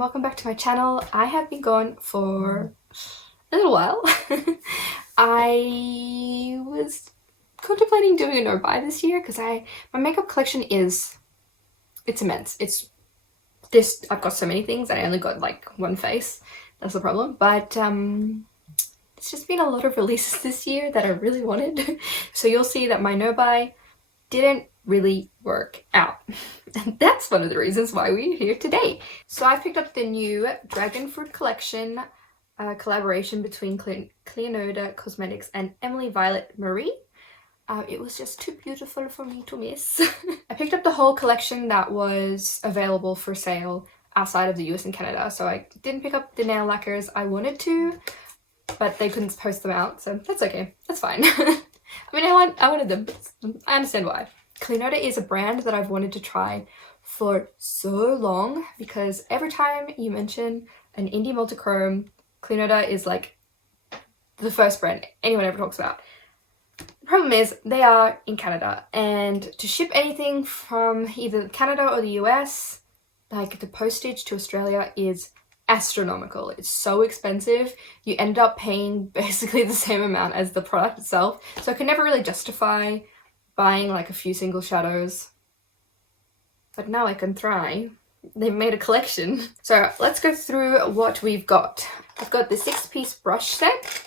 welcome back to my channel. I have been gone for a little while. I was contemplating doing a no-buy this year because my makeup collection it's immense. I've got so many things and I only got like one face. That's the problem. But it's just been a lot of releases this year that I really wanted. So you'll see that my no-buy didn't really work out. And that's one of the reasons why we're here today. So I picked up the new Dragon Fruit collection collaboration between Clionadh Cosmetics and Emily Violet Marie. It was just too beautiful for me to miss. I picked up the whole collection that was available for sale outside of the US and Canada, so I didn't pick up the nail lacquers I wanted to, but they couldn't post them out, so that's okay. That's fine. I mean, I wanted them. I understand why. Clionadh is a brand that I've wanted to try for so long because every time you mention an indie multichrome, Clionadh is like the first brand anyone ever talks about. The problem is they are in Canada, and to ship anything from either Canada or the US, like the postage to Australia is astronomical. It's so expensive. You end up paying basically the same amount as the product itself. So I could never really justify buying like a few single shadows. But now I can try. They've made a collection. So let's go through what we've got. I've got the 6-piece brush set.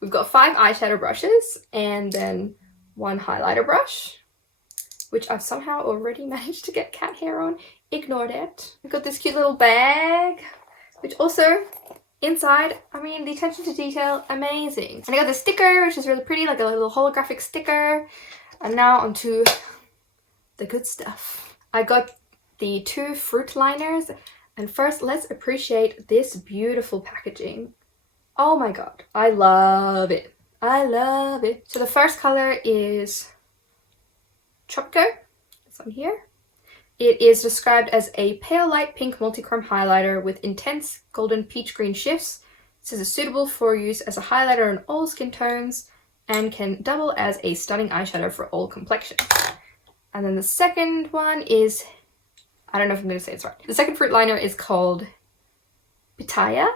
We've got 5 eyeshadow brushes and then 1 highlighter brush, which I've somehow already managed to get cat hair on. Ignored it. I've got this cute little bag, which also inside, I mean, the attention to detail, amazing. And I got this sticker, which is really pretty, like a little holographic sticker. And now onto the good stuff. I got the 2 fruit liners, and first let's appreciate this beautiful packaging. Oh my god, I love it. I love it. So the first color is Tropico. This one here. It is described as a pale light pink multichrome highlighter with intense golden peach green shifts. It says it's suitable for use as a highlighter on all skin tones and can double as a stunning eyeshadow for all complexions. And then the second one is, I don't know if I'm going to say it's right. The second fruit liner is called Pitaya.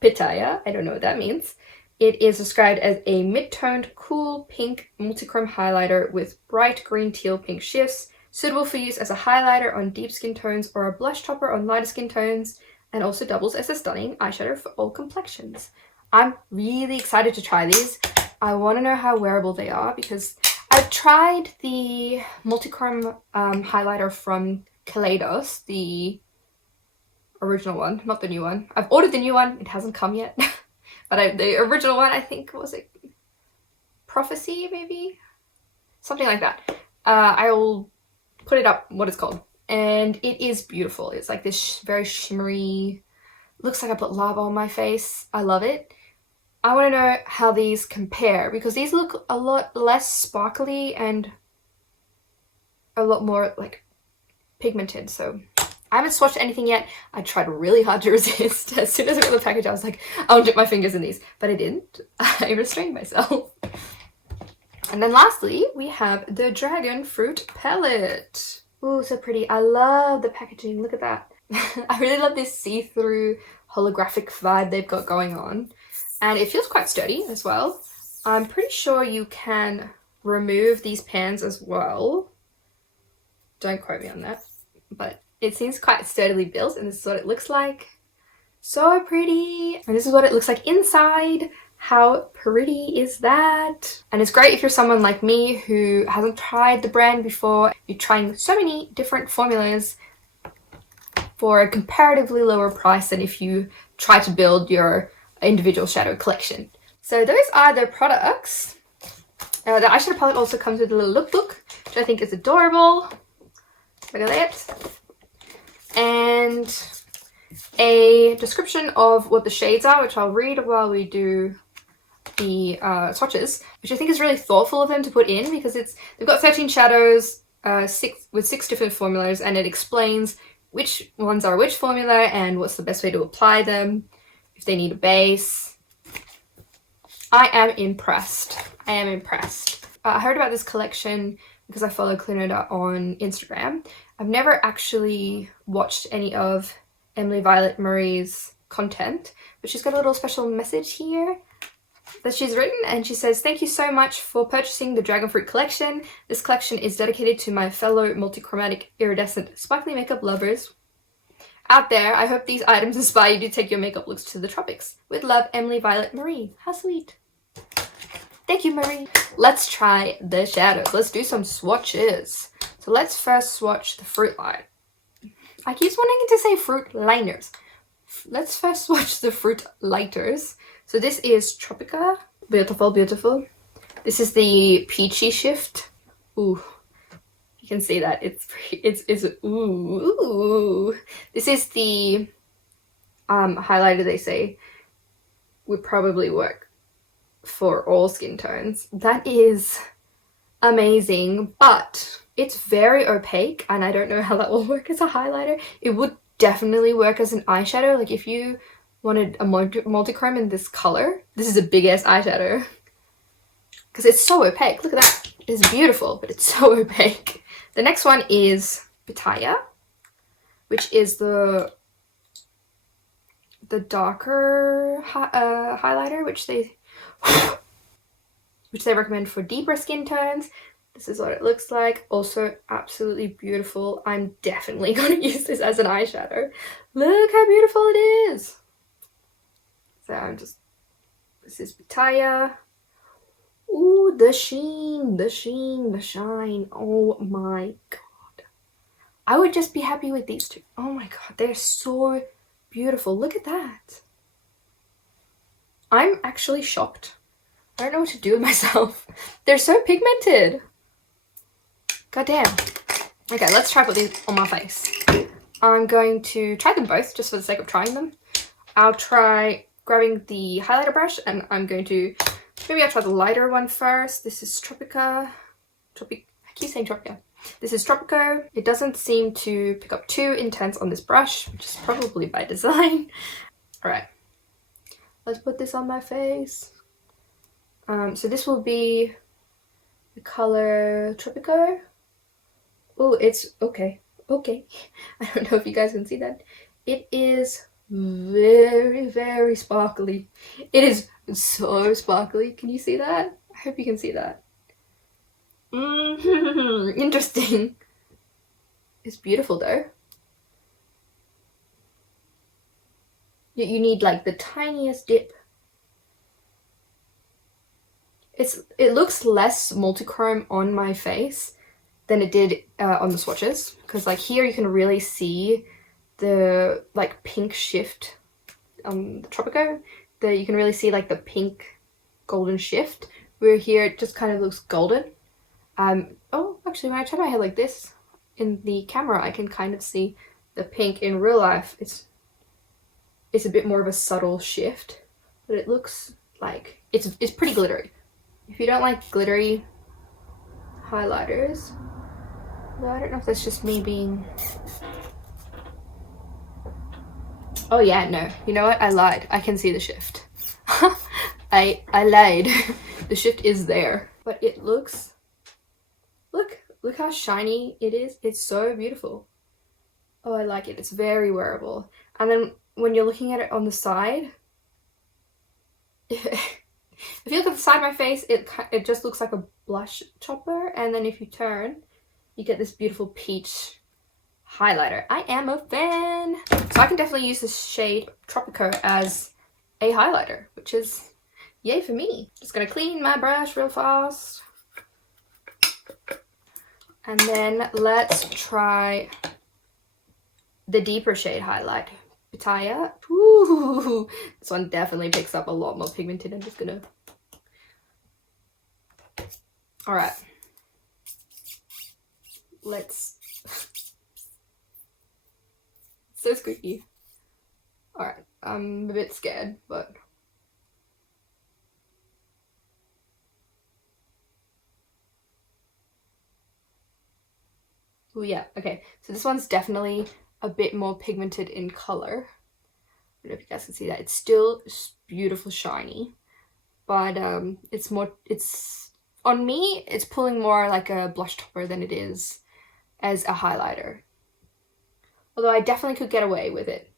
Pitaya, I don't know what that means. It is described as a mid-toned, cool pink multichrome highlighter with bright green teal pink shifts, suitable for use as a highlighter on deep skin tones or a blush topper on lighter skin tones, and also doubles as a stunning eyeshadow for all complexions. I'm really excited to try these. I want to know how wearable they are because I've tried the multichrome highlighter from Clionadh, the original one, not the new one. I've ordered the new one, it hasn't come yet. But the original one, I think, was it Prophecy, maybe? Something like that. I will put it up, what it's called. And it is beautiful. It's like this very shimmery, looks like I put lava on my face. I love it. I want to know how these compare because these look a lot less sparkly and a lot more like pigmented. So I haven't swatched anything yet. I tried really hard to resist. As soon as I got the package, I was like, I'll dip my fingers in these. But I didn't. I restrained myself. And then lastly, we have the Dragon Fruit Palette. Ooh, so pretty. I love the packaging. Look at that. I really love this see-through holographic vibe they've got going on. And it feels quite sturdy as well. I'm pretty sure you can remove these pans as well. Don't quote me on that. But it seems quite sturdily built, and this is what it looks like. So pretty. And this is what it looks like inside. How pretty is that? And it's great if you're someone like me who hasn't tried the brand before. You're trying so many different formulas for a comparatively lower price than if you try to build your individual shadow collection. So those are the products. The eyeshadow palette also comes with a little lookbook, which I think is adorable. Look at that. And a description of what the shades are, which I'll read while we do the swatches, which I think is really thoughtful of them to put in because they've got 13 shadows, 6 different formulas, and it explains which ones are which formula and what's the best way to apply them, if they need a base. I am impressed. I am impressed. I heard about this collection because I follow Clionadh on Instagram. I've never actually watched any of Emily Violet Marie's content, but she's got a little special message here that she's written, and she says, "Thank you so much for purchasing the Dragon Fruit collection. This collection is dedicated to my fellow multichromatic iridescent sparkly makeup lovers out there. I hope these items inspire you to take your makeup looks to the tropics. With love, Emily Violet Marie." How sweet. Thank you, Marie. Let's try the shadows. Let's do some swatches. So let's first swatch the Fruitlight. I keep wanting to say fruit liners. Let's first swatch the Fruitlighters. So this is Tropico. Beautiful, beautiful. This is the peachy shift. Ooh, you can see that it's ooh. This is the highlighter they say would probably work for all skin tones. That is amazing, but it's very opaque, and I don't know how that will work as a highlighter. It would definitely work as an eyeshadow. Like if you wanted a multichrome in this color, this is a big ass eyeshadow because it's so opaque. Look at that. It's beautiful, but it's so opaque. The next one is Pitaya, which is the darker highlighter, which they recommend for deeper skin tones. This is what it looks like. Also absolutely beautiful. I'm definitely going to use this as an eyeshadow. Look how beautiful it is. So this is Pitaya. Ooh, the sheen, the sheen, the shine. Oh my god. I would just be happy with these two. Oh my god, they're so beautiful. Look at that. I'm actually shocked. I don't know what to do with myself. They're so pigmented. God damn. Okay, let's try put these on my face. I'm going to try them both just for the sake of trying them. I'll try grabbing the highlighter brush, and I'm going to, maybe I'll try the lighter one first. This is I keep saying Tropico. This is Tropico. It doesn't seem to pick up too intense on this brush, which is probably by design. All right, let's put this on my face. So this will be the color Tropico. Oh, it's okay. I don't know if you guys can see that. It is very, very sparkly. It is so sparkly. Can you see that? I hope you can see that. Interesting. It's beautiful though. You need like the tiniest dip. It looks less multichrome on my face than it did on the swatches, because like here you can really see the like pink shift on the Tropico. You can really see like the pink golden shift, where here it just kind of looks golden. Oh, actually when I turn my head like this in the camera, I can kind of see the pink. In real life it's a bit more of a subtle shift, but it looks like it's pretty glittery. If you don't like glittery highlighters, though I don't know if that's just me being... Oh yeah, no. You know what? I lied. I can see the shift. I lied. The shift is there. But it looks... Look how shiny it is. It's so beautiful. Oh, I like it. It's very wearable. And then when you're looking at it on the side... If you look at the side of my face, it just looks like a blush topper, and then if you turn, you get this beautiful peach highlighter. I am a fan! So I can definitely use this shade Tropico as a highlighter, which is yay for me. Just gonna clean my brush real fast. And then let's try the deeper shade highlight. Pitaya. Ooh, this one definitely picks up a lot more pigmented. I'm just gonna... Alright. Let's... So squeaky. Alright, I'm a bit scared, but... Oh yeah, okay. So this one's definitely a bit more pigmented in color. I don't know if you guys can see that. It's still beautiful shiny, but it's On me, it's pulling more like a blush topper than it is as a highlighter. Although I definitely could get away with it,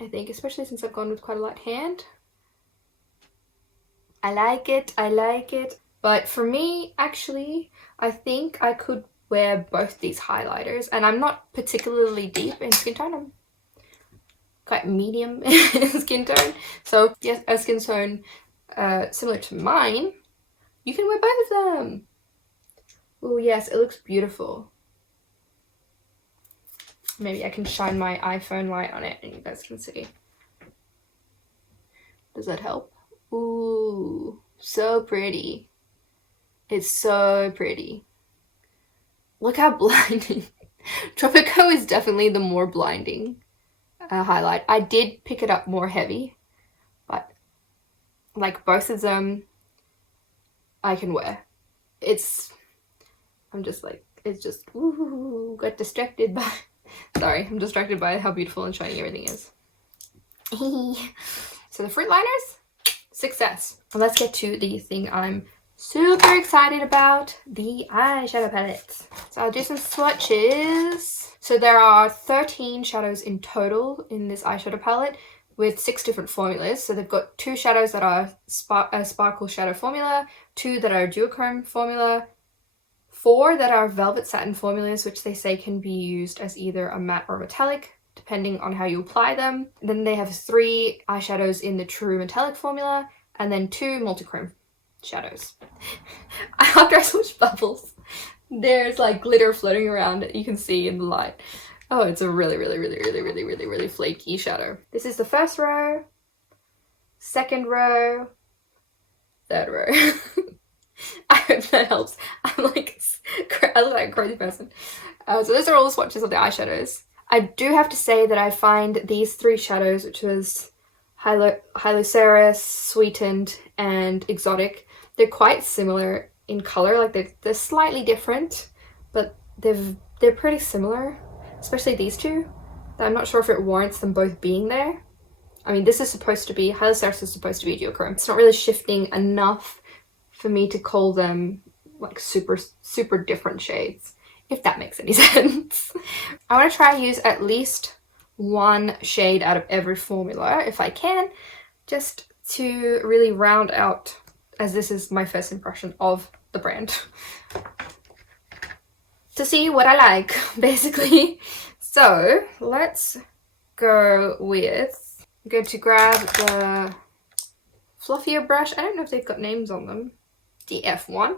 I think, especially since I've gone with quite a light hand. I like it, I like it. But for me, actually, I think I could wear both these highlighters, and I'm not particularly deep in skin tone. I'm quite medium in skin tone. So yes, a skin tone similar to mine, you can wear both of them. Oh yes, it looks beautiful. Maybe I can shine my iPhone light on it and you guys can see. Does that help? Ooh, so pretty. It's so pretty. Look how blinding. Tropico is definitely the more blinding highlight. I did pick it up more heavy, but like both of them I can wear. I'm just like, it's just, ooh, got distracted by, sorry, I'm distracted by how beautiful and shiny everything is. So the fruit liners, success. And let's get to the thing I'm super excited about, the eyeshadow palette. So I'll do some swatches. So there are 13 shadows in total in this eyeshadow palette with 6 different formulas. So they've got 2 shadows that are a sparkle shadow formula, 2 that are duochrome formula, 4 that are velvet satin formulas, which they say can be used as either a matte or metallic, depending on how you apply them. Then they have 3 eyeshadows in the true metallic formula, and then 2 multichrome shadows. After I switched bubbles, there's like glitter floating around that you can see in the light. Oh, it's a really flaky shadow. This is the first row, second row, third row. I hope that helps. I look like a crazy person. So those are all the swatches of the eyeshadows. I do have to say that I find these 3 shadows, which was Hyloceras, Sweetened, and Exotic, they're quite similar in color. Like they're slightly different, but they're pretty similar, especially these 2. I'm not sure if it warrants them both being there. I mean, this is supposed to be, Hyloceras is supposed to be duochrome. It's not really shifting enough for me to call them like super different shades, if that makes any sense. I want to try and use at least 1 shade out of every formula if I can, just to really round out, as this is my first impression of the brand, to see what I like, basically. So let's go with, I'm going to grab the fluffier brush. I don't know if they've got names on them. The F1.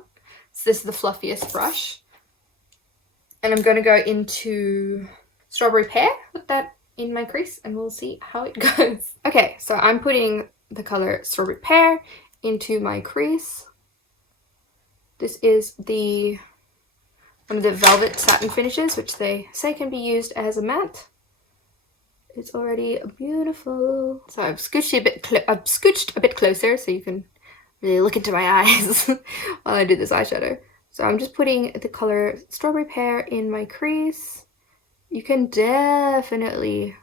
So this is the fluffiest brush. And I'm going to go into Strawberry Pear, put that in my crease, and we'll see how it goes. Okay, so I'm putting the color Strawberry Pear into my crease. This is one of the velvet satin finishes, which they say can be used as a matte. It's already beautiful. So I've scooched a bit closer so you can really look into my eyes while I do this eyeshadow. So I'm just putting the color Strawberry Pear in my crease. You can definitely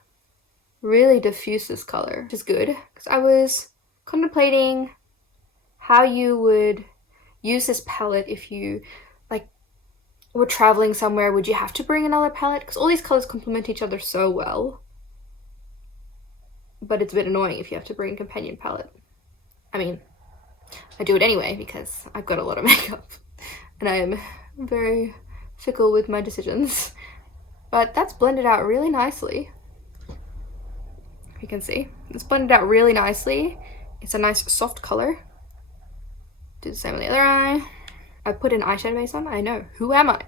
really diffuse this color, which is good, because I was contemplating how you would use this palette if you like were traveling somewhere. Would you have to bring another palette? Because all these colors complement each other so well, but it's a bit annoying if you have to bring a companion palette. I mean, I do it anyway because I've got a lot of makeup and I am very fickle with my decisions. But that's blended out really nicely. You can see it's blended out really nicely. It's a nice soft color. Do the same on the other eye. I put an eyeshadow base on. I know, who am I?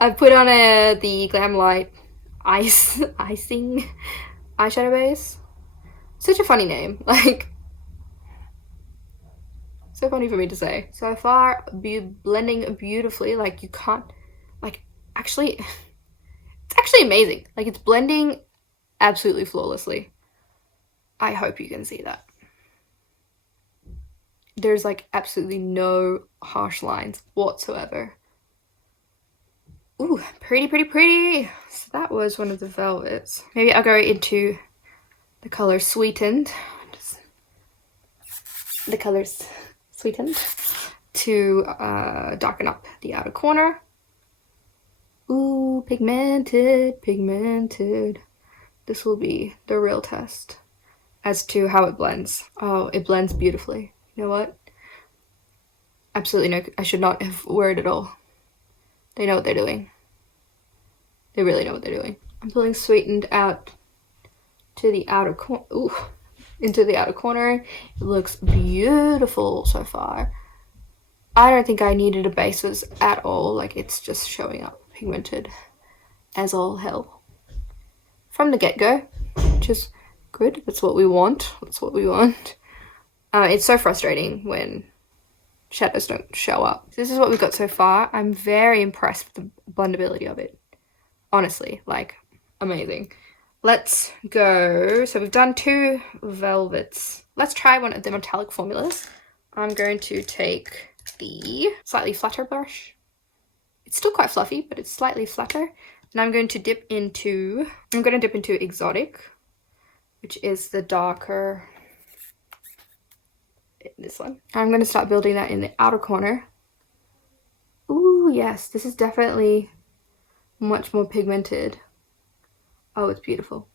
I put on the Glamlite Eye-cing eyeshadow base. Such a funny name, like, so funny for me to say. So far, blending beautifully. Like, you can't, like, actually, it's actually amazing. Like, it's blending absolutely flawlessly. I hope you can see that. There's like absolutely no harsh lines whatsoever. Ooh, pretty. So that was one of the velvets. Maybe I'll go into the color Sweetened. The color's Sweetened. to darken up the outer corner. Ooh, pigmented, pigmented. This will be the real test as to how it blends. Oh, it blends beautifully. You know what? Absolutely no, I should not have worried at all. They know what they're doing. They really know what they're doing. I'm pulling Sweetened out to the outer corner. Ooh, into the outer corner. It looks beautiful so far. I don't think I needed a basis at all. Like, it's just showing up pigmented as all hell from the get-go, which is good. That's what we want. That's what we want. It's so frustrating when shadows don't show up. This is what we've got so far. I'm very impressed with the blendability of it. Honestly, like, amazing. Let's go. So we've done 2 velvets. Let's try one of the metallic formulas. I'm going to take the slightly flatter brush. It's still quite fluffy, but it's slightly flatter. And I'm going to dip into Exotic, which is the darker, this one. I'm going to start building that in the outer corner. Ooh, yes, this is definitely much more pigmented. Oh, it's beautiful.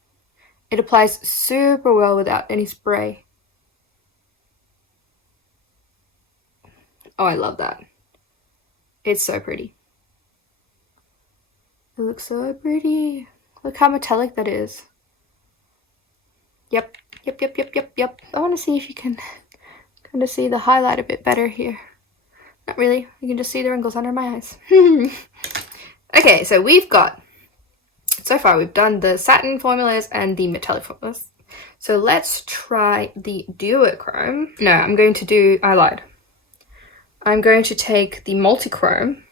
It applies super well without any spray. Oh, I love that. It's so pretty. It looks so pretty. Look how metallic that is. Yep. I want to see if you can kind of see the highlight a bit better here. Not really. You can just see the wrinkles under my eyes. Okay, so so far we've done the satin formulas and the metallic formulas. So let's try the duochrome. No, I lied. I'm going to take the multichrome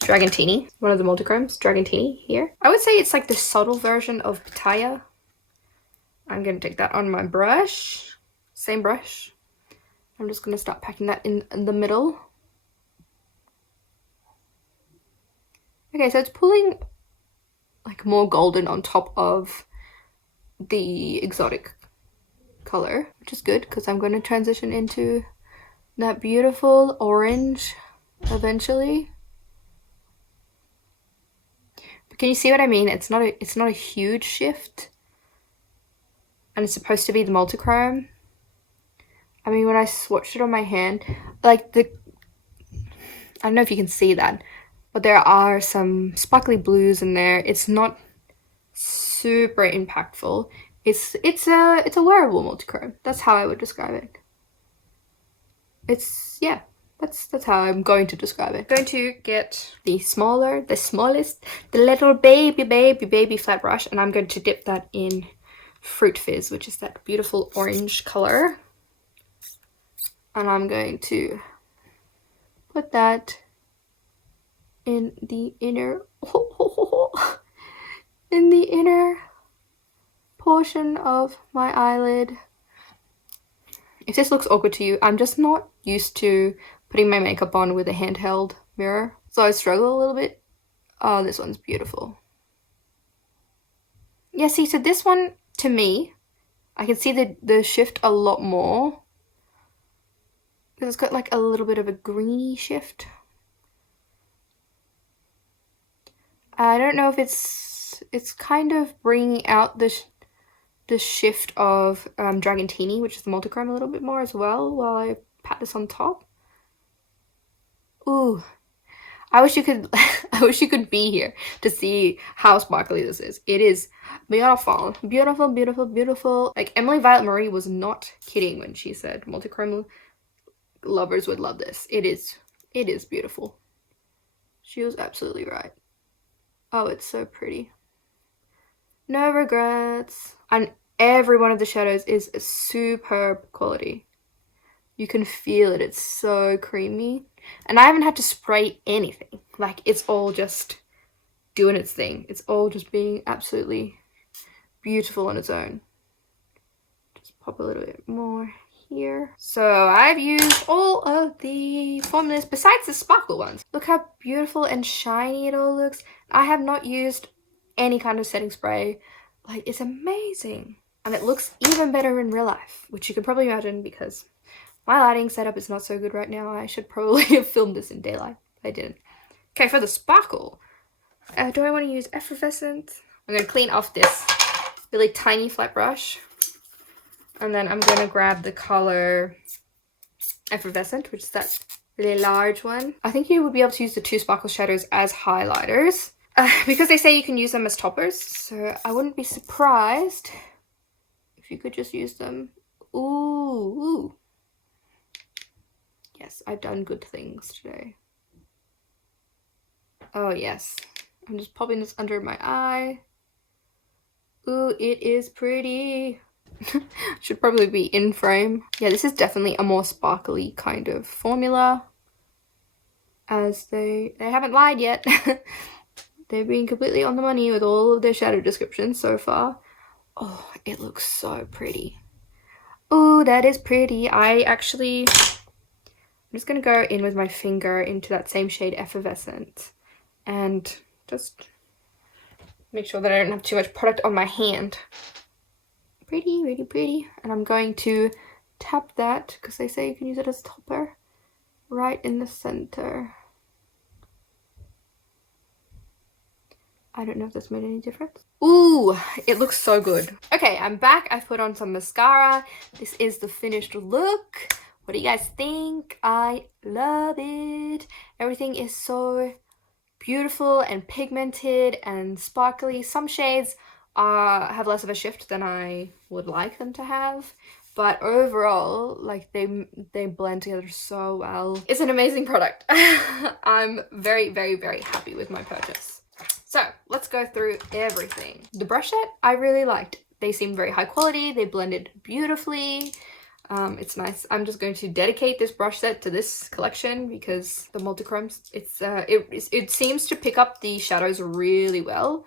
Dragantini, one of the multichromes, Dragantini here. I would say it's like the subtle version of Pitaya. I'm going to take that on my brush, same brush. I'm just going to start packing that in the middle. Okay, so it's pulling like more golden on top of the Exotic color, which is good because I'm going to transition into that beautiful orange eventually. But can you see what I mean? It's not a huge shift, and it's supposed to be the multichrome. I mean, when I swatched it on my hand, like I don't know if you can see that, but there are some sparkly blues in there. It's not super impactful. It's a wearable multichrome. That's how I would describe it. Yeah, that's how I'm going to describe it. I'm going to get the smallest, the little baby flat brush, and I'm going to dip that in Fruit Fizz, which is that beautiful orange color. And I'm going to put that in the inner portion of my eyelid. If this looks awkward to you, I'm just not used to putting my makeup on with a handheld mirror, so I struggle a little bit. Oh, this one's beautiful. Yeah, see, so this one, to me, I can see the shift a lot more, because it's got like a little bit of a greeny shift. I don't know if it's kind of bringing out the shift of Dragantini, which is the multichrome, a little bit more as well, while I pat this on top. Ooh, I wish you could be here to see how sparkly this is. It is beautiful, beautiful, beautiful, beautiful. Like, Emily Violet Marie was not kidding when she said multichrome lovers would love this. It is beautiful. She was absolutely right. Oh, it's so pretty. No regrets. And every one of the shadows is superb quality. You can feel it. It's so creamy. And I haven't had to spray anything. Like, it's all just doing its thing. It's all just being absolutely beautiful on its own. Just pop a little bit more here. So I've used all of the formulas besides the sparkle ones. Look how beautiful and shiny it all looks. I have not used any kind of setting spray. Like, it's amazing. And it looks even better in real life, which you can probably imagine because My lighting setup is not so good right now. I should probably have filmed this in daylight. I didn't. Okay, for the sparkle, do I want to use effervescent? I'm going to clean off this really tiny flat brush. And then I'm going to grab the color effervescent, which is that really large one. I think you would be able to use the 2 sparkle shadows as highlighters. Because they say you can use them as toppers, so I wouldn't be surprised if you could just use them. Ooh. Yes, I've done good things today. Oh yes. I'm just popping this under my eye. Ooh, it is pretty. Should probably be in frame. Yeah, this is definitely a more sparkly kind of formula. As they haven't lied yet. They're being completely on the money with all of their shadow descriptions so far. Oh, it looks so pretty. Oh, that is pretty. I'm just going to go in with my finger into that same shade effervescent. And just make sure that I don't have too much product on my hand. Pretty, really pretty. And I'm going to tap that, because they say you can use it as a topper, right in the center. I don't know if this made any difference. Ooh, it looks so good. Okay, I'm back. I've put on some mascara. This is the finished look. What do you guys think? I love it. Everything is so beautiful and pigmented and sparkly. Some shades have less of a shift than I would like them to have. But overall, like, they blend together so well. It's an amazing product. I'm very, very, very happy with my purchase. So let's go through everything. The brush set I really liked. They seem very high quality. They blended beautifully. It's nice. I'm just going to dedicate this brush set to this collection because the multichromes, it seems to pick up the shadows really well.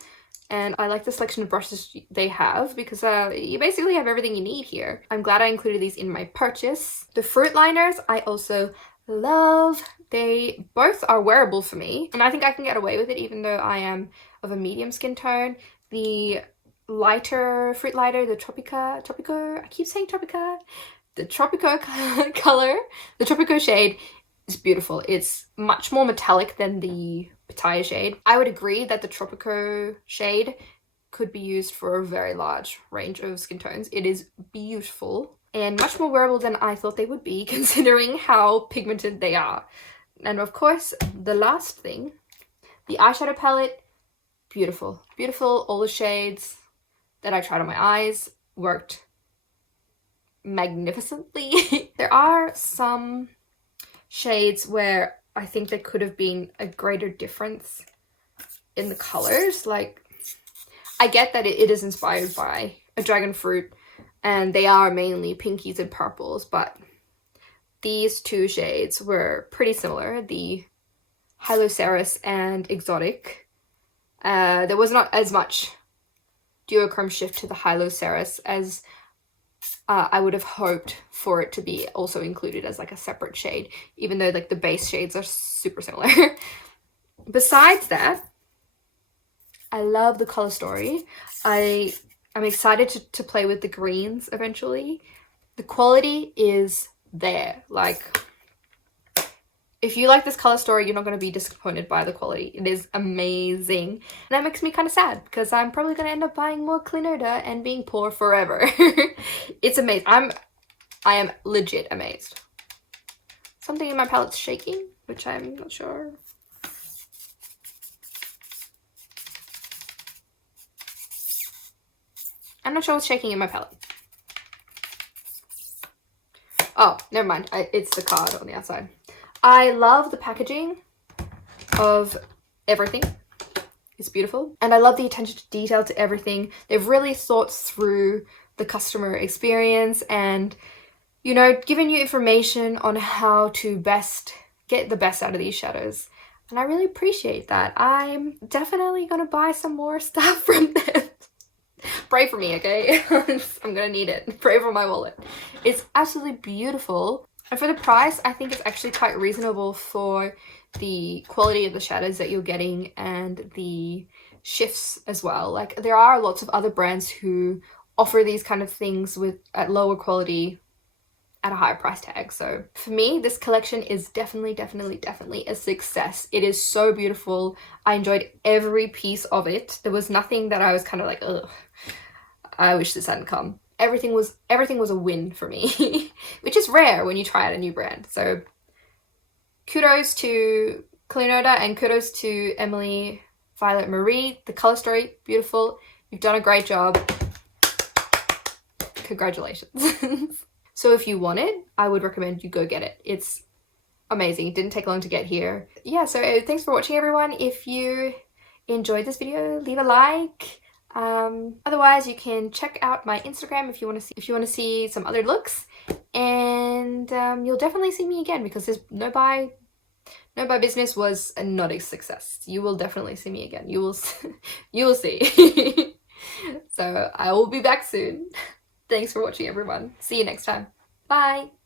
And I like the selection of brushes they have because you basically have everything you need here. I'm glad I included these in my purchase. The fruit liners I also love. They both are wearable for me, and I think I can get away with it even though I am of a medium skin tone. The lighter Fruitlighter, the Tropico, I keep saying Tropica, the Tropico color, the Tropico shade is beautiful. It's much more metallic than the Pitaya shade. I would agree that the Tropico shade could be used for a very large range of skin tones. It is beautiful and much more wearable than I thought they would be, considering how pigmented they are. And of course, the last thing, the eyeshadow palette, beautiful. Beautiful, all the shades that I tried on my eyes worked magnificently. There are some shades where I think there could have been a greater difference in the colors. Like, I get that it is inspired by a dragon fruit, and they are mainly pinkies and purples, but these 2 shades were pretty similar, the Hyloceras and Exotic. There was not as much duochrome shift to the Hyloceras as I would have hoped for it to be also included as like a separate shade, even though like the base shades are super similar. Besides that, I love the color story. I'm excited to play with the greens eventually. The quality is there. Like, if you like this color story, you're not going to be disappointed by the quality. It is amazing. And that makes me kind of sad because I'm probably going to end up buying more Clionadh and being poor forever. It's amazing. I am legit amazed. Something in my palette's shaking, which I'm not sure. I'm not sure what's shaking in my palette. Oh, never mind. It's the card on the outside. I love the packaging of everything. It's beautiful. And I love the attention to detail to everything. They've really thought through the customer experience and, you know, given you information on how to best get the best out of these shadows. And I really appreciate that. I'm definitely going to buy some more stuff from them. Pray for me, okay? I'm gonna need it. Pray for my wallet. It's absolutely beautiful. And for the price, I think it's actually quite reasonable for the quality of the shadows that you're getting and the shifts as well. Like, there are lots of other brands who offer these kind of things at lower quality at a higher price tag. So for me, this collection is definitely a success. It is so beautiful. I enjoyed every piece of it. There was nothing that I was kind of like, ugh, I wish this hadn't come. Everything was a win for me, which is rare when you try out a new brand. So kudos to Clionadh and kudos to Emily Violet Marie. The color story, beautiful. You've done a great job. Congratulations. So if you want it, I would recommend you go get it. It's amazing. It didn't take long to get here. Yeah, so thanks for watching, everyone. If you enjoyed this video, leave a like. Otherwise, you can check out my Instagram if you want to see some other looks, and you'll definitely see me again because this no buy business was not a success. You will definitely see me again. You will see. So I will be back soon. Thanks for watching, everyone. See you next time. Bye.